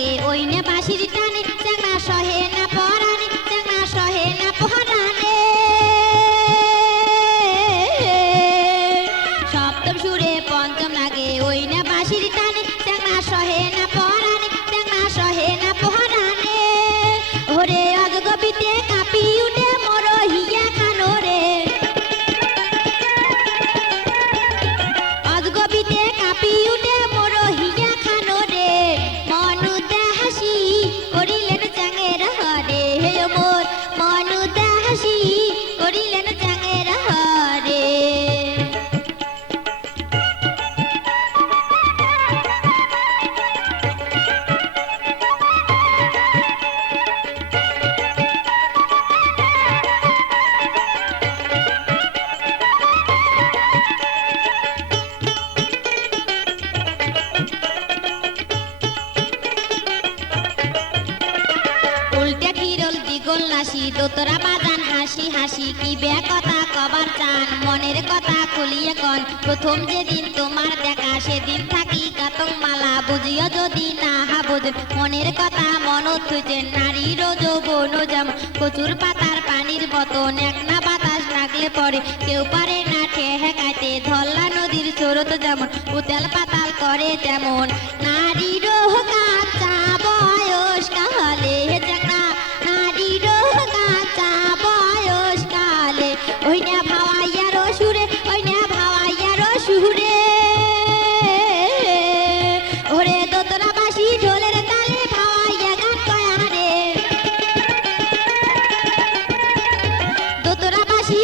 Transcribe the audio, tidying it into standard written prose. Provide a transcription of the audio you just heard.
লাগে ওই না বাঁশির টানে চ্যাংড়া সহে না পরানে চ্যাংড়া সহে না পরানে সপ্তম সুরে পঞ্চম লাগে ওই না বাঁশির টানে চ্যাংড়া সহে না পরানে চ্যাংড়া সহে না পরানে ওরে অজগবিতে কাঁপি উঠে মোর হিয়া খানো রে অজগবিতে কাঁপি উঠে মোর হিয়া খানো রে মনুতে হাসি করিলেন চ্যাঙের হরে হে মোর মনুতে হাসি করিলেন চ্যাঙের হরে উল্টে খিরল দ্বিগুণ লাসি দোতরা বাজান হাসি হাসি কি বে কথা কবার চান মনের কথা খুলিয়ে কন প্রথম যেদিন তোমার দেখা সেদিন থাকি কাতং মালা বুঝিও যদি না বুঝ মনের কথা মন থুইছে নারীর যৌবন যেমন কচুর পাতার পানির মতন এক না বাতাস লাগলে পরে কেউ পারে না ঠেহে খাইতে ধল্লা নদীর স্রোত যেমন উতাল পাতাল করে তেমন নারীর কাঁচা বয়স কালে চ্যাংড়া নারীর কাঁচা বয়স কালে ওই না ভাওয়াইয়ার সুরে ওই না ভাওয়াইয়ার সুরে ওরে দোতরা বাঁশি ঢোলের তালে ভাওয়াইয়া গান কয়া রে দোতরা বাঁশি